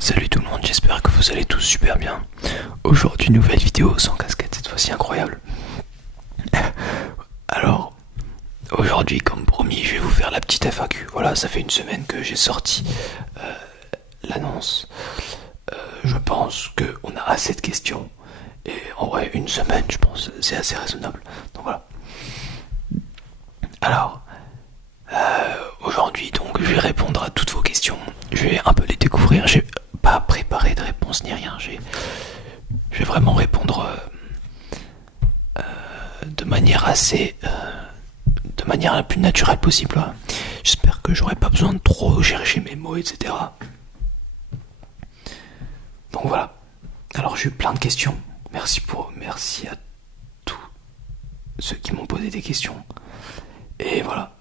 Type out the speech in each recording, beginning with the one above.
Salut tout le monde, j'espère que vous allez tous super bien. Aujourd'hui, nouvelle vidéo sans casquette, cette fois-ci incroyable. Alors, aujourd'hui, comme promis, je vais vous faire la petite FAQ. Voilà, ça fait une semaine que j'ai sorti l'annonce. Je pense qu'on a assez de questions. Et en vrai, une semaine, je pense, c'est assez raisonnable. Donc voilà. Alors, aujourd'hui, donc, je vais répondre à toutes vos questions. Je vais un peu les découvrir. J'ai pas préparé de réponse ni rien. Je vais vraiment répondre de manière de manière la plus naturelle possible. J'espère que j'aurai pas besoin de trop chercher mes mots, etc. Donc voilà. Alors j'ai eu plein de questions. Merci à tous ceux qui m'ont posé des questions. Et voilà.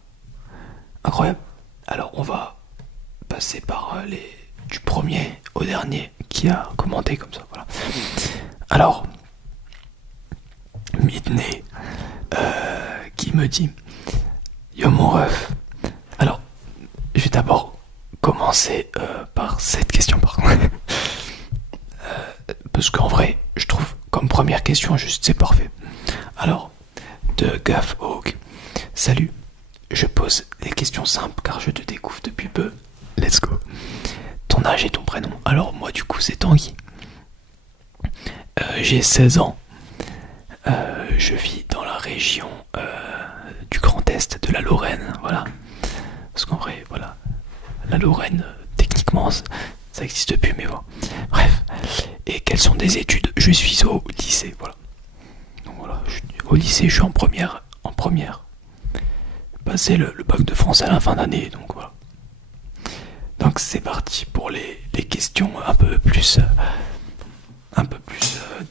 Incroyable. Alors on va passer par du premier au dernier qui a commenté comme ça. Voilà. Alors, Midney qui me dit Yo mon ref. Alors, je vais d'abord commencer par cette question par contre. Parce qu'en vrai, je trouve comme première question juste c'est parfait. Alors, de Gaff Hawk. Salut, je pose des questions simples car je te découvre depuis peu. Let's go. Ton âge et ton prénom. Alors moi du coup c'est Tanguy. J'ai 16 ans. Je vis dans la région du Grand Est de la Lorraine. Voilà. Parce qu'en vrai, voilà. La Lorraine, techniquement, ça existe plus, mais bon. Bref. Et quelles sont des études? Je suis au lycée, voilà. Donc voilà, au lycée, je suis en première. Passé le bac de France à la fin d'année, donc voilà. Donc c'est parti pour les questions un peu plus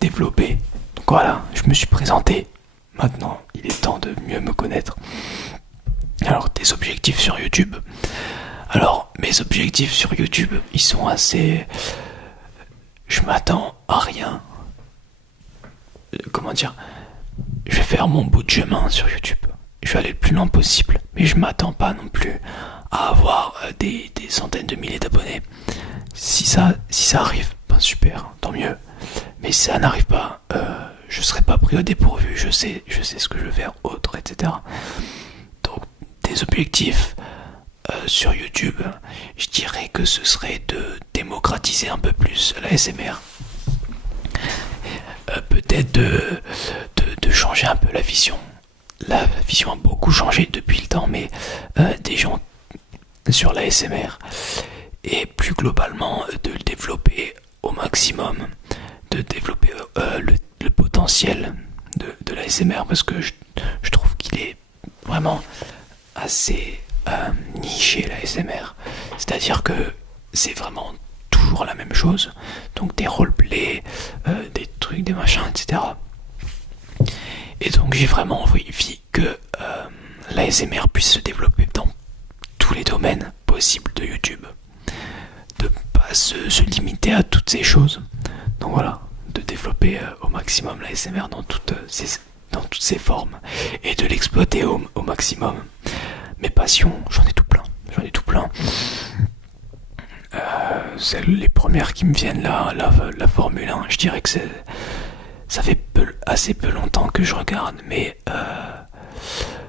développées. Donc voilà, je me suis présenté. Maintenant, il est temps de mieux me connaître. Alors, tes objectifs sur YouTube. Alors, mes objectifs sur YouTube, ils sont assez... Je m'attends à rien. Comment dire? Je vais faire mon bout de chemin sur YouTube. Je vais aller le plus loin possible. Mais je m'attends pas non plus à avoir des centaines de milliers d'abonnés. Si ça arrive, ben super, tant mieux. Mais si ça n'arrive pas, je serai pas pris au dépourvu. Je sais ce que je veux faire, autre, etc. Donc, des objectifs sur YouTube, je dirais que ce serait de démocratiser un peu plus la SMR. Peut-être de changer un peu la vision. La vision a beaucoup changé depuis le temps, mais des gens sur la SMR. Et plus globalement, de le développer au maximum. De développer le potentiel de la SMR, parce que je trouve qu'il est vraiment assez niché, la SMR. C'est-à-dire que c'est vraiment toujours la même chose. Donc des roleplays, des trucs, des machins, etc. Et donc j'ai vraiment envie que la SMR puisse se développer dans tous les domaines possibles de YouTube. De pas se limiter à toutes ces choses. Donc voilà, de développer au maximum la SMR dans toutes ces formes. Et de l'exploiter au maximum. Mes passions, j'en ai tout plein. Les premières qui me viennent là, la Formule 1, je dirais que ça fait assez peu longtemps que je regarde, mais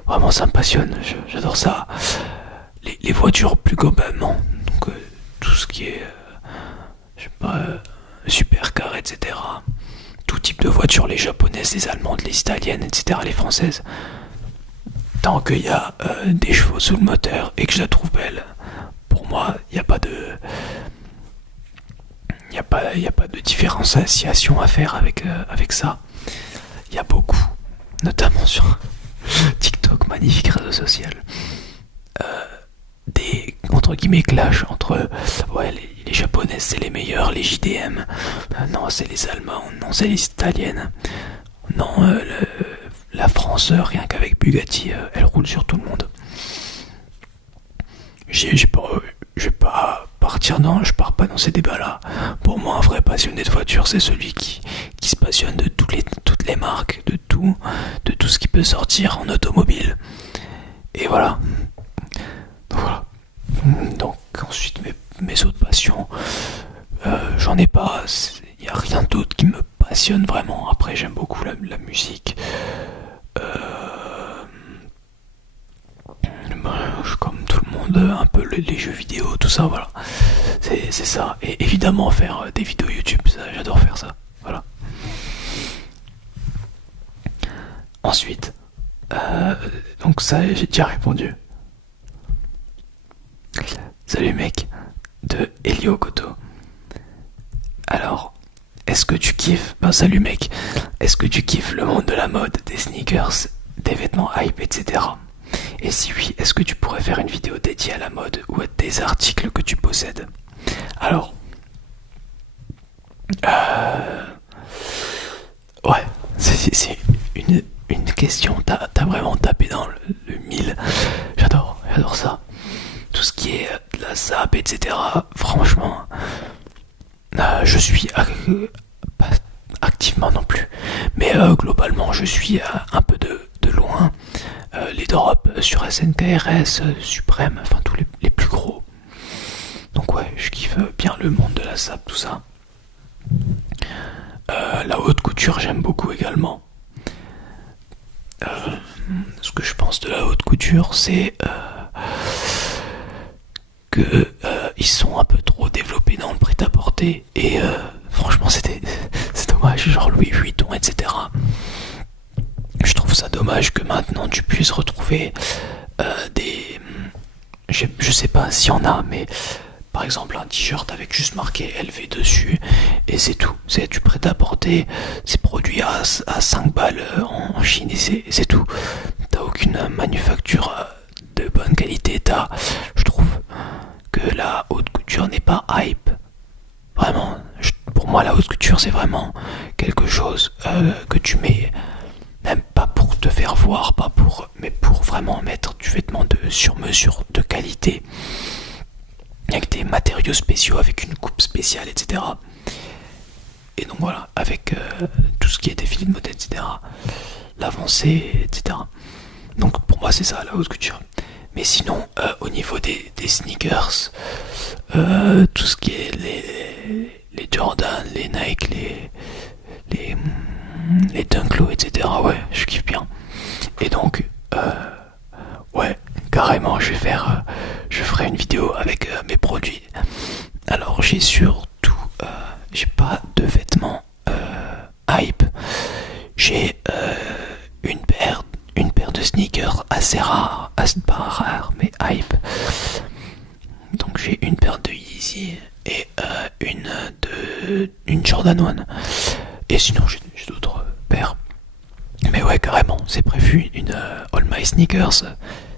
vraiment ça me passionne, j'adore ça. Les voitures plus globalement, donc tout ce qui est, je sais pas, supercar, etc. Tout type de voitures, les japonaises, les allemandes, les italiennes, etc., les françaises. Tant qu'il y a des chevaux sous le moteur et que je la trouve belle, pour moi, il n'y a pas de... Il n'y a pas de différenciation à faire avec ça. Il y a beaucoup, notamment sur TikTok, magnifique réseau social, des entre guillemets clash entre ouais, les japonaises c'est les meilleurs, les JDM, non c'est les allemands, non c'est les italiennes, non la France rien qu'avec Bugatti elle roule sur tout le monde. Je pars pas dans ces débats-là. Pour moi, un vrai passionné de voiture, c'est celui qui se passionne de toutes les marques, de tout ce qui peut sortir en automobile. Et voilà. Donc ensuite, mes autres passions, j'en ai pas. Il n'y a rien d'autre qui me passionne vraiment. Après, j'aime beaucoup la musique. Comme tout le monde, un peu les jeux vidéo, tout ça, voilà. C'est ça. Et évidemment, faire des vidéos YouTube, ça, j'adore faire ça. Voilà. Ensuite, donc ça, j'ai déjà répondu. Salut mec, de Elio Koto. Alors, est-ce que tu kiffes? Ben salut mec, est-ce que tu kiffes le monde de la mode, des sneakers, des vêtements hype, etc. Et si oui, est-ce que tu pourrais faire une vidéo dédiée à la mode ou à des articles que tu possèdes? Alors, ouais, c'est une question, t'as vraiment tapé dans le mille. J'adore ça. Tout ce qui est de la SAP, etc. Franchement, je suis pas activement non plus, mais globalement, je suis un peu de loin. Les drops sur SNKRS, Suprême, enfin tous les plus gros. Donc ouais, je kiffe bien le monde de la SAP, tout ça. La haute couture, j'aime beaucoup également. Ce que je pense de la haute couture, c'est que ils sont un peu trop développés dans le prêt-à-porter et franchement c'est dommage, genre Louis Vuitton, etc. Je trouve ça dommage que maintenant tu puisses retrouver des... Je sais pas s'il y en a, mais par exemple un t-shirt avec juste marqué LV dessus et c'est tout. C'est du prêt-à-porter, c'est produit à 5 balles en Chine et c'est tout. T'as aucune manufacture de bonne qualité. Je trouve que la haute couture n'est pas hype. Vraiment, pour moi la haute couture c'est vraiment quelque chose que tu mets même pas pour te faire voir, mais pour vraiment mettre du vêtement de sur mesure de qualité avec des matériaux spéciaux, avec une coupe spéciale, etc. Et donc voilà, avec tout ce qui est défilé de mode, etc. L'avancée, etc. Donc pour moi c'est ça la haute couture. Mais sinon, au niveau des sneakers, tout ce qui est les Jordan, les Nike, les Dunk Low, etc. Ouais, je kiffe bien. Et donc, ouais, carrément, je ferai une vidéo avec mes produits. Alors, j'ai surtout, j'ai pas de vêtements hype. J'ai une paire de sneakers assez rare, pas rare, mais hype. Donc j'ai une paire de Yeezy et une Jordan 1. Et sinon j'ai d'autres paires. Mais ouais, carrément, c'est prévu. Une All My Sneakers,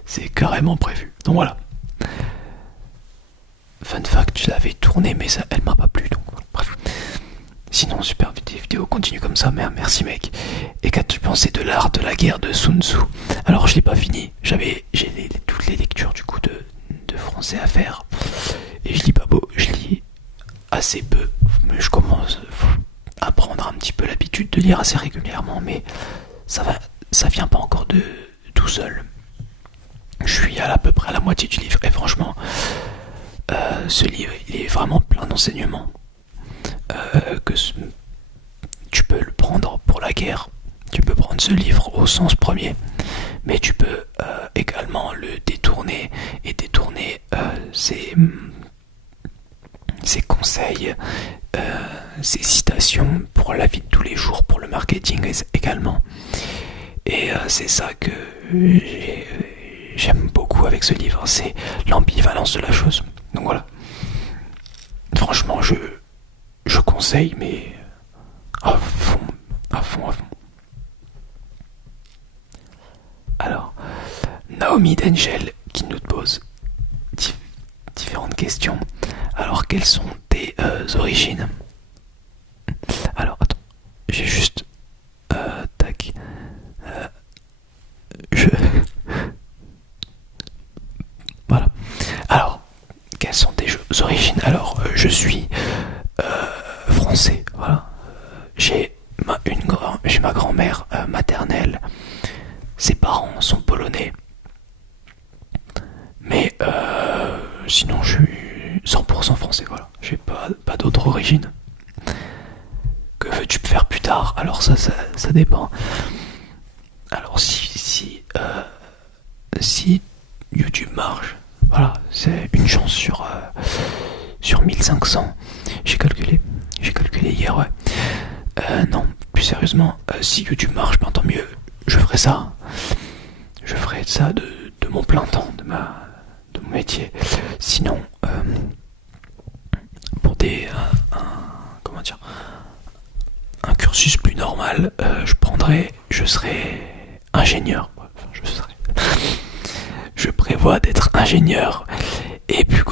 c'est carrément prévu. Donc voilà. Fun fact, je l'avais tournée, mais ça, elle m'a pas plu. Donc bref. Sinon, super vidéo, continue comme ça, merci mec. Et qu'as-tu pensé de l'art de la guerre de Sun Tzu? Alors je l'ai pas fini, j'ai toutes les lectures du coup de français à faire. Et je lis pas beau, je lis assez peu. Mais je commence à prendre un petit peu l'habitude de lire assez régulièrement, mais ça vient pas encore de tout seul. Je suis à peu près à la moitié du livre et franchement, ce livre il est vraiment plein d'enseignements. Que tu peux le prendre pour la guerre, tu peux prendre ce livre au sens premier, mais tu peux également le détourner et détourner ses conseils, ses citations pour la vie de tous les jours, pour le marketing également. Et c'est ça que j'aime beaucoup avec ce livre, c'est l'ambivalence de la chose. Donc voilà, franchement je conseille, mais à fond. Alors, Naomi D'Angel qui nous pose différentes questions. Alors, quelles sont tes origines? Alors, attends, j'ai juste... tac. Voilà. Alors, quelles sont tes origines? Alors, je suis... français, voilà. J'ai ma grand-mère maternelle, ses parents sont polonais, mais sinon je suis 100% français, voilà. J'ai pas d'autre origine. faire plus tard. Alors ça dépend. Alors si YouTube marche, voilà, c'est une chance sur 1500. J'ai calculé hier, ouais. Non, plus sérieusement, si YouTube marche, ben tant mieux, je ferai ça. Je ferai ça de mon plein temps, de mon métier. Sinon, pour comment dire, un cursus plus normal, je serai ingénieur. Enfin, je prévois d'être ingénieur et plus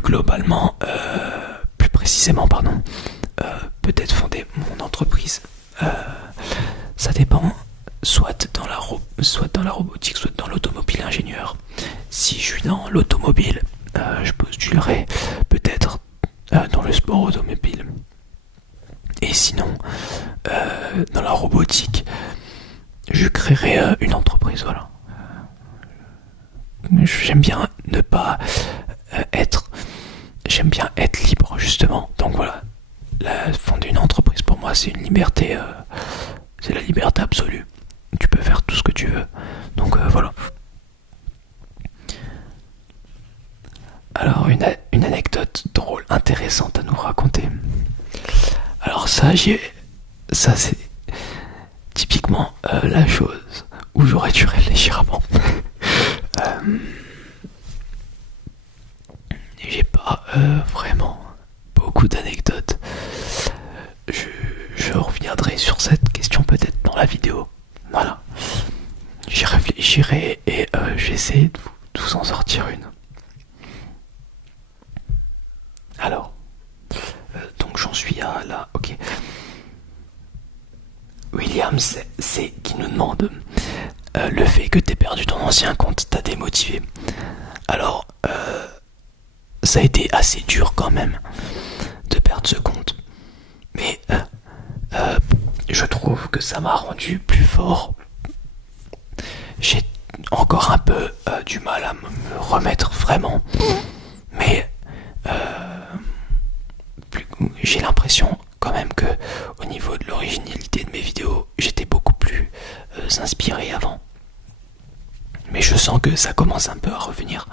globalement, plus précisément, pardon, peut-être fonder mon entreprise. Ça dépend, soit dans la robotique, soit dans l'automobile ingénieur. Si je suis dans l'automobile, je postulerai peut-être dans le sport automobile. Et sinon, dans la robotique, je créerai une entreprise, voilà. J'aime bien ne pas j'aime bien être libre, justement. Donc voilà, fonder une entreprise pour moi, c'est une liberté, c'est la liberté absolue. Tu peux faire tout ce que tu veux. Donc voilà. Alors une anecdote drôle, intéressante à nous raconter. Alors ça c'est typiquement la chose où j'aurais dû réfléchir avant. J'ai pas vraiment beaucoup d'anecdotes. Je reviendrai sur cette question peut-être dans la vidéo. Voilà. J'y réfléchirai et je vais essayer de vous en sortir une. Alors, donc j'en suis à là, ok. William, c'est qui nous demande le fait que t'aies perdu ton ancien compte t'a démotivé. Alors, ça a été assez dur quand même de perdre ce compte, mais je trouve que ça m'a rendu plus fort. J'ai encore un peu du mal à me remettre vraiment, mais j'ai l'impression quand même que au niveau de l'originalité de mes vidéos, j'étais beaucoup plus inspiré avant. Mais je sens que ça commence un peu à revenir.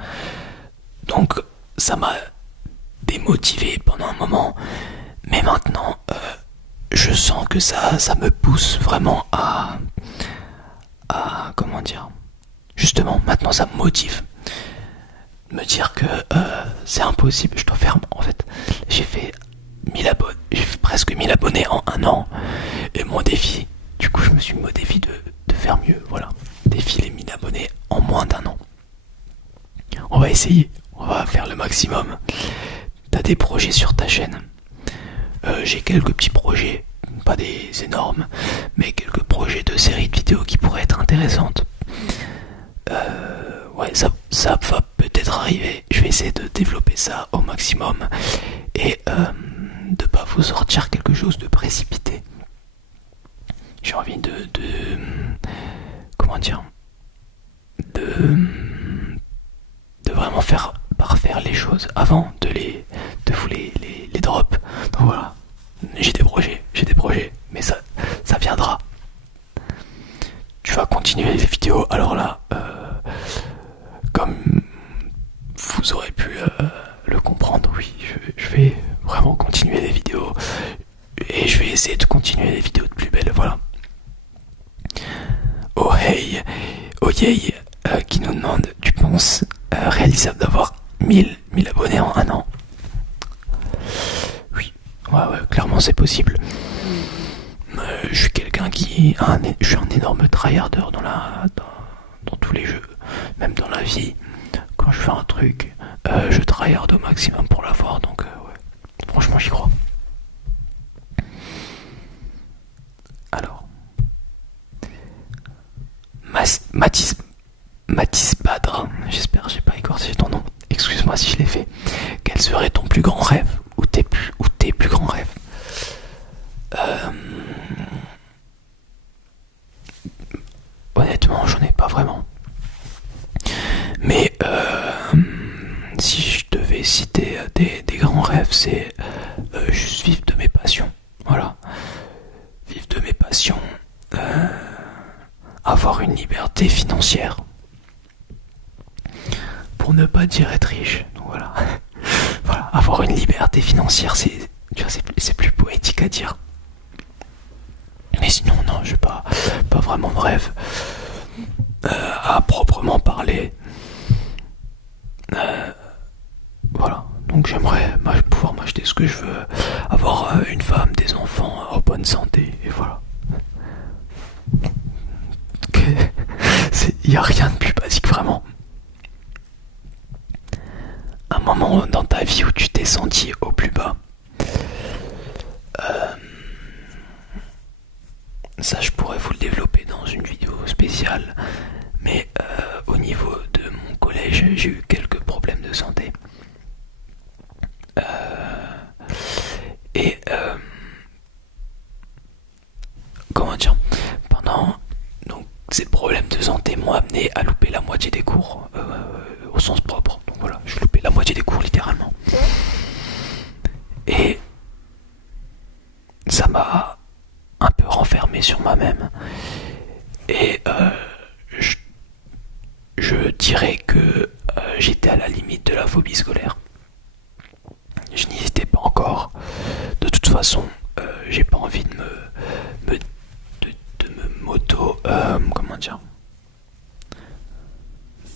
Donc ça m'a démotivé pendant un moment. Mais maintenant, je sens que ça me pousse vraiment à comment dire. Justement, maintenant ça me motive. Me dire que c'est impossible, je dois faire. En fait, j'ai fait presque 1000 abonnés en un an. Et mon défi, du coup, je me suis mis au défi de faire mieux. Voilà, défi les 1000 abonnés en moins d'un an. On va essayer, on va faire le maximum. T'as des projets sur ta chaîne? J'ai quelques petits projets, pas des énormes, mais quelques projets de séries de vidéos qui pourraient être intéressantes. Ouais, ça va peut-être arriver. Je vais essayer de développer ça au maximum et de pas vous sortir quelque chose de précipité. J'ai envie de comment dire, de vraiment parfaire les choses avant de vous les drop. Donc voilà, j'ai des projets, mais ça viendra. Tu vas continuer les vidéos, alors là, comme vous aurez pu le comprendre, oui, je vais vraiment continuer les vidéos et je vais essayer de continuer les vidéos de plus belle, voilà. Oh hey, oh yay, qui nous demande, tu penses réalisable d'avoir 1000 abonnés en un an? Oui, ouais, clairement c'est possible. Je suis quelqu'un je suis un énorme tryharder dans tous les jeux, même dans la vie. Quand je fais un truc, je tryhard au maximum pour l'avoir, donc ouais, franchement j'y crois. Alors, Mathis Badra, j'espère que j'ai pas écorché ton nom, excuse-moi si je l'ai fait. Quel serait ton plus grand rêve ou tes plus grands rêves? Honnêtement, j'en ai pas vraiment. Mais si je devais citer des grands rêves, c'est liberté financière. Pour ne pas dire être riche. Donc voilà. Voilà, avoir une liberté financière, c'est plus poétique à dire. Mais sinon, non, j'ai pas vraiment de rêve à proprement parler. Voilà, donc j'aimerais pouvoir m'acheter ce que je veux, avoir une femme, des enfants en bonne santé, et voilà. Il n'y a rien de plus basique vraiment. Un moment dans ta vie où tu t'es senti au plus bas. Ça, je pourrais vous le développer dans une vidéo spéciale, mais au niveau de mon collège, j'ai eu quelques problèmes de santé. Et comment dire, pendant donc ces problèmes de santé m'ont amené à louper la moitié des cours au sens propre. Donc voilà, je loupais la moitié des cours littéralement. Et ça m'a un peu renfermé sur moi-même. Et je dirais que j'étais à la limite de la phobie scolaire. Je n'y étais pas encore. De toute façon, j'ai pas envie de me moto, comment dire,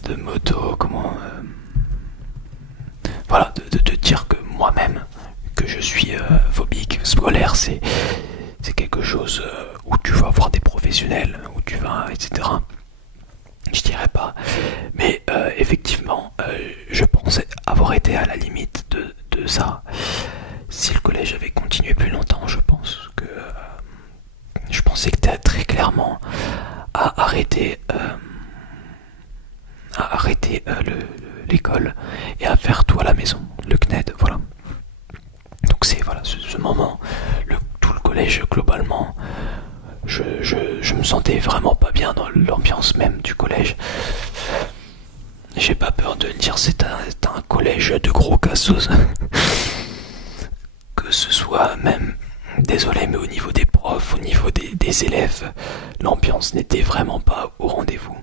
de moto, voilà, de dire que moi-même que je suis phobique scolaire, c'est quelque chose où tu vas voir des professionnels, où tu vas, etc. Je dirais pas, mais effectivement, je pensais avoir été à la limite de ça. Si le collège avait continué plus longtemps, je pense que je pensais que très clairement à arrêter l'école et à faire tout à la maison, le CNED, voilà. Donc c'est voilà ce moment, tout le collège globalement, je me sentais vraiment pas bien dans l'ambiance même du collège. J'ai pas peur de le dire, c'est un collège de gros cassos. Que ce soit même, désolé, mais au niveau des profs, au niveau des élèves, l'ambiance n'était vraiment pas au rendez-vous.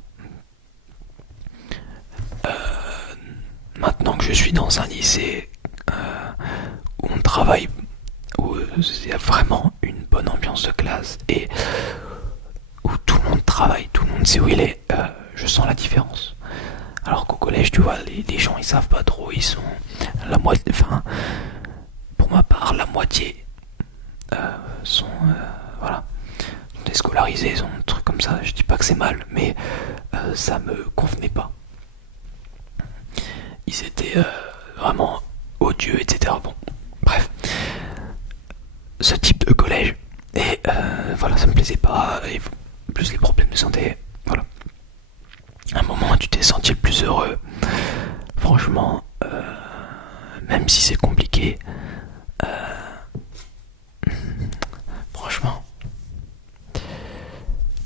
Maintenant que je suis dans un lycée où on travaille, où il y a vraiment une bonne ambiance de classe et où tout le monde travaille, tout le monde sait où il est, je sens la différence. Alors qu'au collège, tu vois, les gens ils savent pas trop, ils sont la moitié, enfin, pour ma part, la moitié sont, voilà, déscolarisés, ils ont un truc comme ça. Je dis pas que c'est mal, mais ça me convenait pas. Ils étaient vraiment odieux, etc. Bon, bref, ce type de collège, et voilà, ça me plaisait pas, et plus les problèmes de santé, voilà. À un moment, tu t'es senti le plus heureux, franchement, même si c'est compliqué, franchement,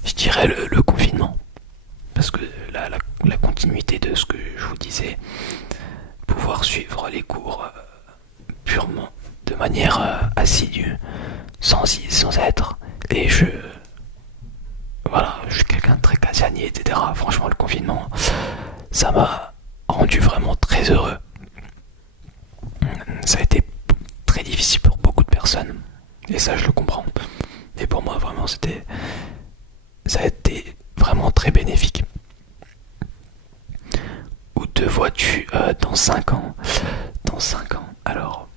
je dirais le confinement, parce que la continuité de ce que je vous disais, pouvoir suivre les cours purement de manière assidue, sans être, et voilà, je suis quelqu'un de très casanier, etc. Franchement, le confinement, ça m'a rendu vraiment très heureux. Ça a été très difficile pour beaucoup de personnes, et ça je le comprends. Mais pour moi, vraiment, ça a été vraiment très bénéfique. Où te vois-tu dans 5 ans? Dans 5 ans, alors,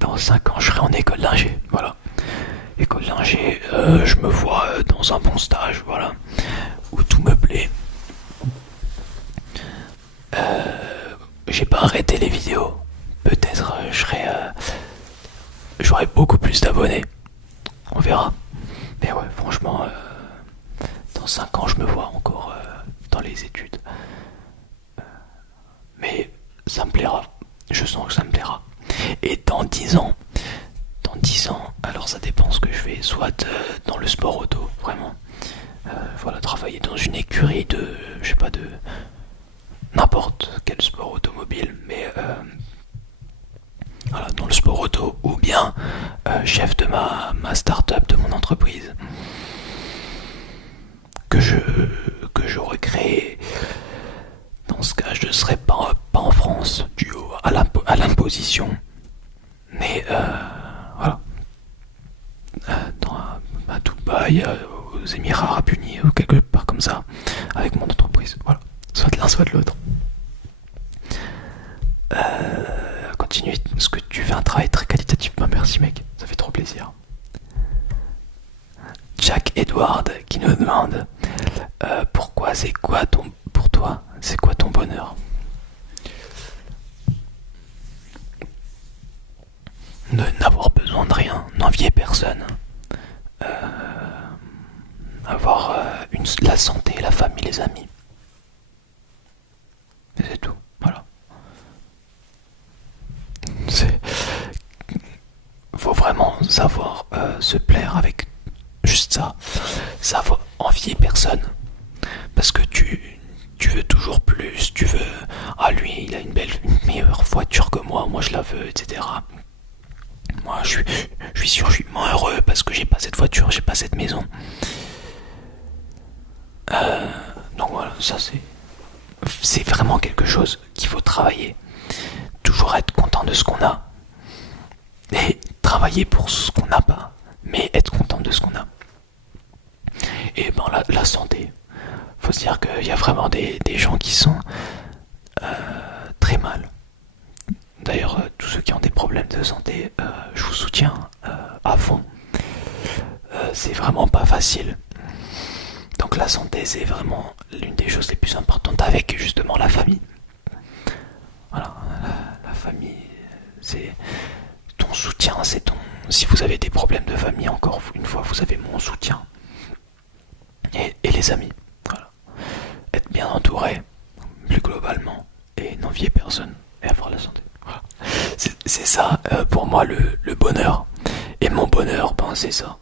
dans 5 ans, je serai en école d'ingé, voilà. École d'ingé, je me vois dans un bon stage, voilà, où tout me plaît. J'ai pas arrêté les vidéos. Peut-être j'aurai beaucoup plus d'abonnés. On verra. Mais ouais, franchement, dans 5 ans, je me vois encore dans les études. Mais ça me plaira. Je sens que ça me plaira. Et dans 10 ans, alors ça dépend ce que je fais. Soit dans le sport auto, vraiment. Voilà, travailler dans une écurie je sais pas, de n'importe quel sport automobile, mais voilà, dans le sport auto, ou bien chef de ma start-up, de mon entreprise que j'aurais créé dans ce cas, je ne serais pas en France, dû à l'imposition. Mais voilà. À Dubaï, aux Émirats Arabes Unis, ou quelque part comme ça, avec mon entreprise. Voilà. Soit de l'un, soit de l'autre. Continue, parce que tu fais un travail très qualitatif. Bah, merci mec, ça fait trop plaisir. Jack Edward qui nous demande pourquoi, c'est quoi pour toi, c'est quoi ton bonheur? Ne n'avoir besoin de rien, n'envier personne, avoir la santé, la famille, les amis. Et c'est tout, voilà. Faut vraiment savoir se plaire avec juste ça. Savoir envier personne. Parce que tu veux toujours plus, tu veux... Ah lui, il a une meilleure voiture que moi je la veux, etc. Moi je suis sûr, je suis moins heureux parce que j'ai pas cette voiture, j'ai pas cette maison. Donc voilà, ça c'est vraiment quelque chose qu'il faut travailler. Toujours être content de ce qu'on a. Et travailler pour ce qu'on n'a pas. Mais être content de ce qu'on a. Et ben la santé. Faut se dire qu'il y a vraiment des gens qui sont très mal. D'ailleurs, tous ceux qui ont des problèmes de santé, je vous soutiens à fond. C'est vraiment pas facile. Donc la santé, c'est vraiment l'une des choses les plus importantes avec justement la famille. Voilà, la famille, c'est ton soutien, c'est ton... Si vous avez des problèmes de famille, encore une fois, vous avez mon soutien. Et les amis, voilà. Être bien entouré, plus globalement, et n'envier personne, et avoir la santé. Voilà. C'est ça, pour moi, le bonheur. Et mon bonheur, ben c'est ça.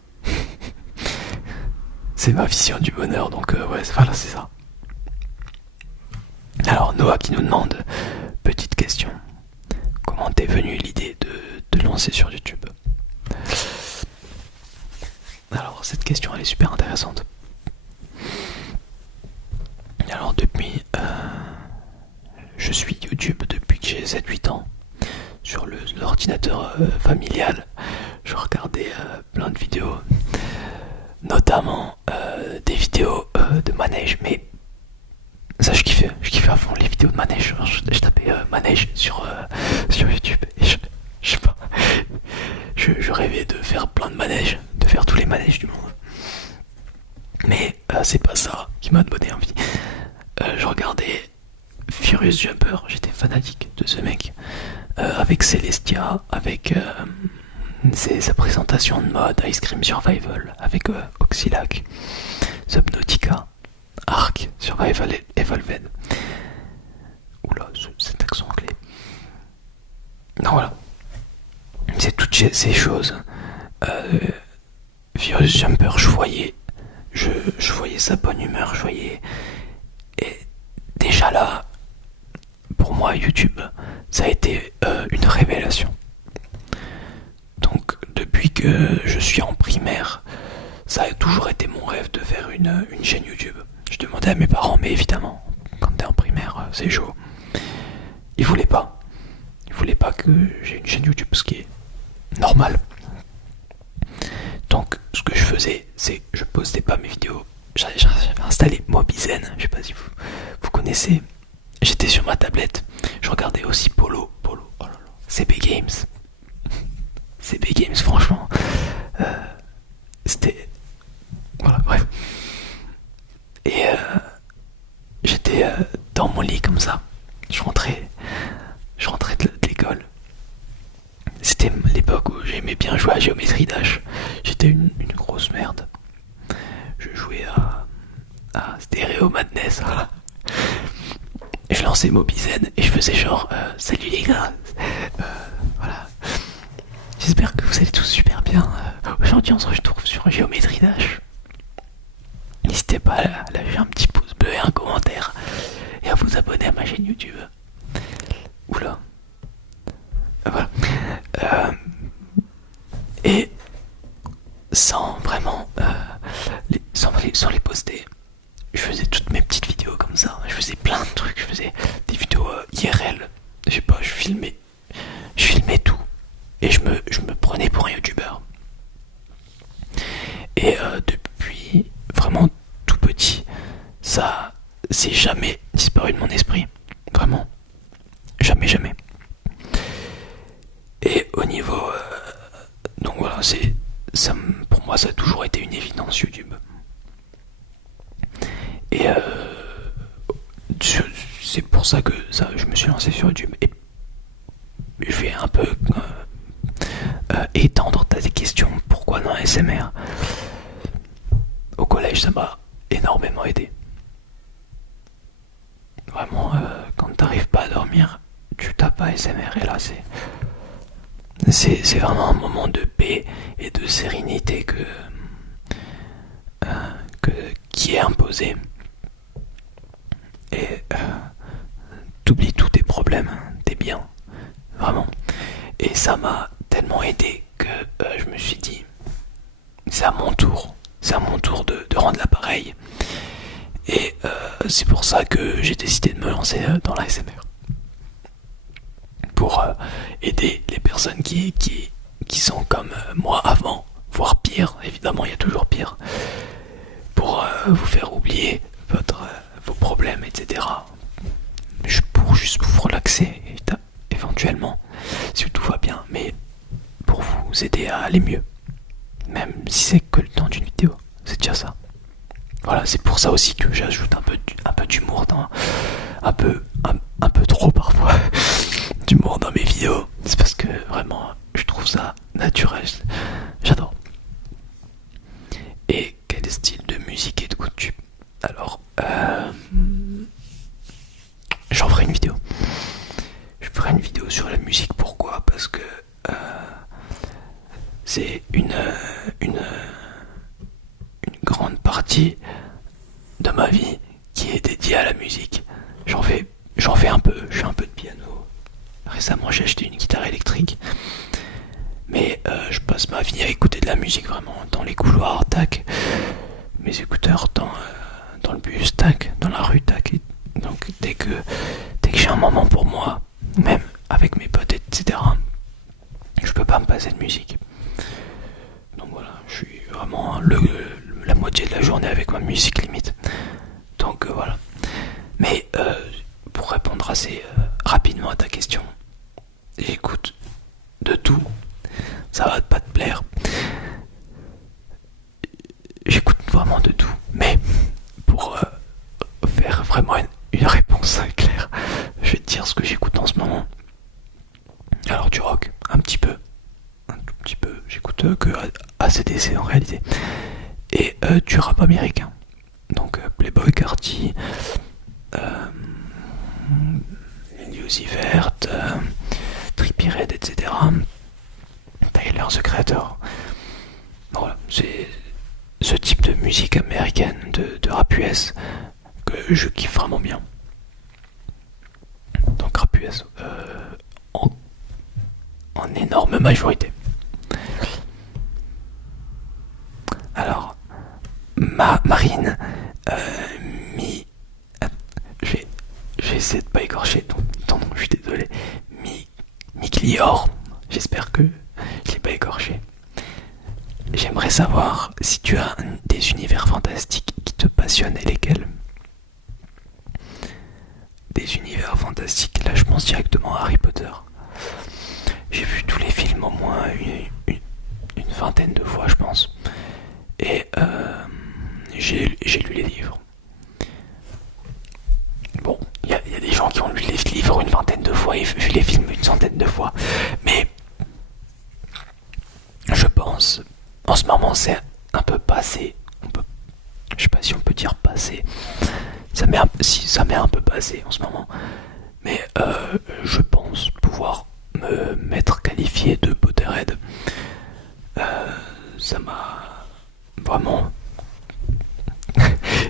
C'est ma vision du bonheur, donc ouais, voilà, c'est ça. Alors Noah qui nous demande, petite question, comment t'es venue l'idée de lancer sur YouTube? Alors cette question elle est super intéressante. Alors depuis, je suis YouTube depuis que j'ai 7-8 ans. Sur l'ordinateur familial, je regardais plein de vidéos, notamment des vidéos de manège, mais ça je kiffais à fond les vidéos de manège. Je tapais manège sur YouTube et je sais pas, je rêvais de faire plein de manèges, de faire tous les manèges du monde. Mais c'est pas ça qui m'a donné envie. Je regardais Furious Jumper, j'étais fanatique de ce mec, avec Celestia, avec sa présentation de mode, Ice Cream Survival, avec Oxylac, Subnautica, Ark, Survival Evolved. Oula, cet accent anglais. Non, voilà. C'est toutes ces choses. Furious Jumper, je voyais sa bonne humeur, je voyais... Et déjà là, pour moi, YouTube, ça a été une révélation. Donc, depuis que je suis en primaire, ça a toujours été mon rêve de faire une chaîne YouTube. Je demandais à mes parents, mais évidemment, quand t'es en primaire, c'est chaud. Ils voulaient pas. Ils voulaient pas que j'ai une chaîne YouTube, ce qui est normal. Donc, ce que je faisais, c'est que je postais pas mes vidéos. J'avais installé Mobizen, je sais pas si vous connaissez. J'étais sur ma tablette, je regardais aussi Polo, oh là là, CB Games. CB Games, franchement, c'était... Voilà, bref. Et j'étais dans mon lit comme ça. Je rentrais de l'école. C'était l'époque où j'aimais bien jouer à Geometry Dash. J'étais une grosse merde. Je jouais à Stereo Madness, voilà. Je lançais Mobizen et je faisais genre salut les gars, voilà. J'espère que vous allez tous super bien. Aujourd'hui on se retrouve sur Geometry Dash. N'hésitez pas à lâcher un petit pouce bleu et un commentaire et à vous abonner à ma chaîne YouTube. Oula. Voilà. Et sans vraiment sans les poster, je faisais toutes mes petites vidéos comme ça. Je faisais plein de trucs. Je faisais IRL. Je sais pas, je filmais tout et je me prenais pour un youtubeur. Et depuis vraiment tout petit, ça c'est jamais disparu de mon esprit. Vraiment. Jamais, jamais. Et au niveau... donc voilà, pour moi ça a toujours été une évidence YouTube. Et c'est pour ça que je me suis lancé sur YouTube. Et je vais un peu étendre ta question. Pourquoi dans ASMR? Au collège, ça m'a énormément aidé. Vraiment, quand t'arrives pas à dormir, tu tapes ASMR et là, c'est vraiment un moment de paix et de sérénité qui est imposé. Et t'oublies tous tes problèmes, t'es bien, vraiment. Et ça m'a tellement aidé que je me suis dit, c'est à mon tour de rendre l'appareil. Et c'est pour ça que j'ai décidé de me lancer dans l'ASMR. Pour aider les personnes qui sont comme moi avant, voire pire, évidemment il y a toujours pire, pour vous faire oublier vos problèmes, etc. Pour juste vous relaxer, éventuellement, si tout va bien, mais pour vous aider à aller mieux. Même si c'est que le temps d'une vidéo, c'est déjà ça. Voilà, c'est pour ça aussi que j'ajoute un peu d'humour un peu trop parfois d'humour dans mes vidéos. C'est parce que vraiment je trouve ça naturel. J'adore. Et quel style de musique écoutes-tu? Alors, j'en ferai une vidéo. Je ferai une vidéo sur la musique. Pourquoi? Parce que c'est une grande partie de ma vie qui est dédiée à la musique. J'en fais un peu, je fais un peu de piano. Récemment j'ai acheté une guitare électrique. Mais je passe ma vie à écouter de la musique vraiment dans les couloirs, tac. Mes écouteurs dans le bus, tac, dans la rue, tac. Donc dès que j'ai un moment pour moi, même avec mes potes, etc., je peux pas me passer de musique. Donc voilà, je suis vraiment la moitié de la journée avec ma musique limite. Donc voilà. Mais pour répondre assez rapidement à ta question, j'écoute de tout. Ça va pas te plaire. J'écoute vraiment de tout. Mais pour faire vraiment une réponse claire, je vais te dire ce que j'écoute en ce moment. Alors du rock, un petit peu. Un tout petit peu. J'écoute que AC/DC en réalité. Et du rap américain. Donc Playboi Carti, Lil Uzi Vert, Trippie Redd, etc. Tyler the Creator. Voilà, c'est ce type de musique américaine, de rap US, que je kiffe vraiment bien. Donc rap US en énorme majorité. Alors, Marine, je vais essayer de pas écorcher ton nom, je suis désolé. Miglior, j'espère que je l'ai pas écorché. J'aimerais savoir si tu as des univers fantastiques qui te passionnent et lesquels. Des univers fantastiques, là je pense directement à Harry Potter. J'ai vu tous les films au moins une vingtaine de fois je pense. Et j'ai lu les livres. Bon, il y a des gens qui ont lu les livres une vingtaine de fois et vu les films une centaine de fois. Mais je pense, en ce moment c'est un peu passé. Je sais pas si on peut dire passé. Ça m'est un peu passé en ce moment. Mais je pense pouvoir me mettre qualifié de Potterhead. Ça m'a vraiment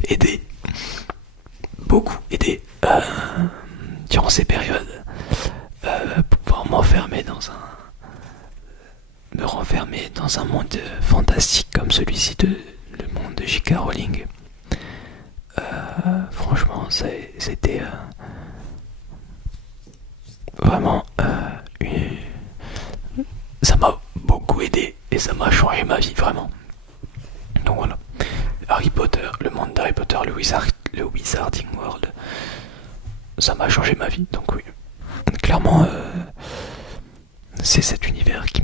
aidé, beaucoup aidé durant ces périodes, pouvoir me renfermer dans un monde fantastique comme celui-ci le monde de J.K. Rowling. Franchement, c'était vraiment, ça m'a beaucoup aidé et ça m'a changé ma vie vraiment. Donc voilà, Harry Potter, le monde d'Harry Potter, le Wizarding World, ça m'a changé ma vie. Donc oui, clairement, c'est cet univers qui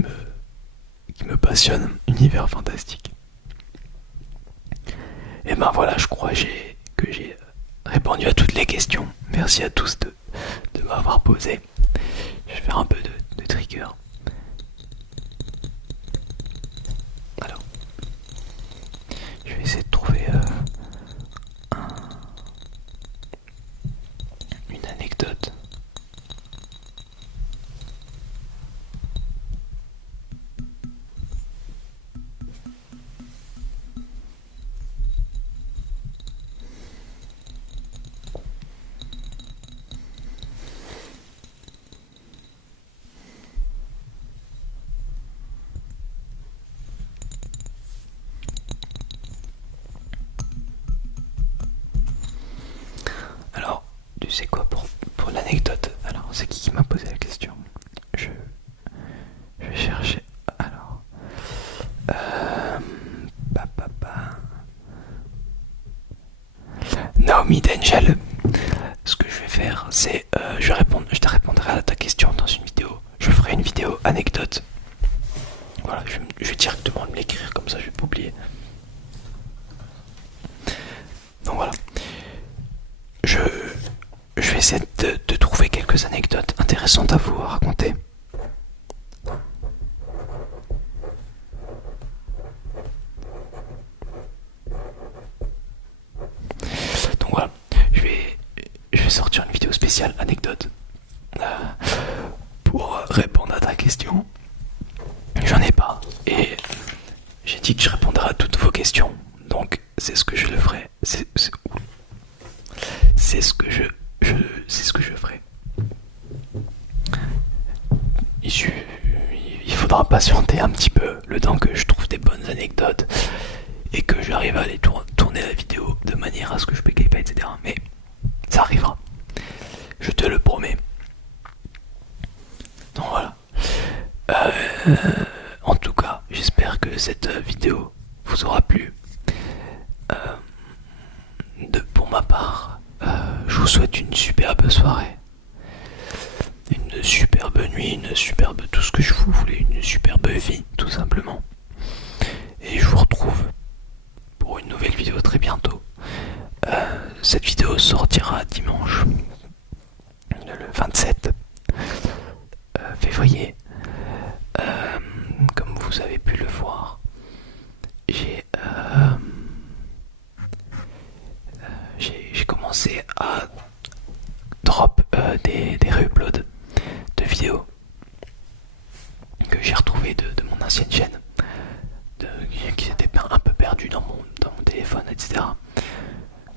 me passionne, univers fantastique. Et ben voilà, je crois que j'ai répondu à toutes les questions. Merci à tous de m'avoir posé. Je vais faire un peu de trigger. Alors, je vais essayer de trouver une anecdote. Alors, tu sais quoi pour l'anecdote? Alors, c'est qui m'a posé la question? Je vais chercher. Alors, pa, pa, pa. Naomi D'Angel. Ce que je vais faire, c'est je te répondrai à ta question dans une vidéo. Je ferai une vidéo anecdote. Voilà, je vais directement me l'écrire comme ça, je vais pas oublier. Donc voilà. Je vais essayer de trouver quelques anecdotes intéressantes à vous raconter. Donc voilà, je vais sortir une vidéo spéciale anecdote pour répondre à ta question. J'en ai pas et j'ai dit que je répondrai à toutes vos questions. Donc c'est ce que je le ferai. C'est ce que c'est ce que je ferai. Il faudra patienter un petit peu le temps que je trouve des bonnes anecdotes et que j'arrive à aller tourner la vidéo de manière à ce que je bégaye pas, etc. Mais ça arrivera. Je te le promets. Donc voilà. En tout cas, j'espère que cette vidéo vous aura plu. Pour ma part, je vous souhaite une superbe soirée, une superbe nuit, une superbe tout ce que je vous voulais, une superbe vie tout simplement. Et je vous retrouve pour une nouvelle vidéo très bientôt. Cette vidéo sortira dimanche, le 27 février. Comme vous avez pu le voir, j'ai commencé à drop des re-uploads de vidéos que j'ai retrouvées de mon ancienne chaîne, qui s'était un peu perdu dans mon téléphone, etc.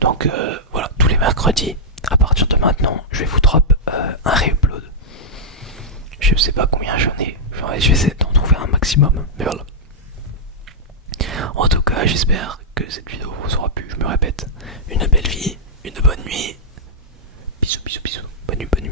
Donc voilà, tous les mercredis, à partir de maintenant, je vais vous drop un re-upload. Je sais pas combien j'en ai, je vais essayer d'en trouver un maximum, mais voilà. En tout cas, j'espère que cette vidéo vous aura plu, je me répète. Une belle vie, une bonne nuit. Bisous, bisous, bisous. Bonne nuit, bonne nuit.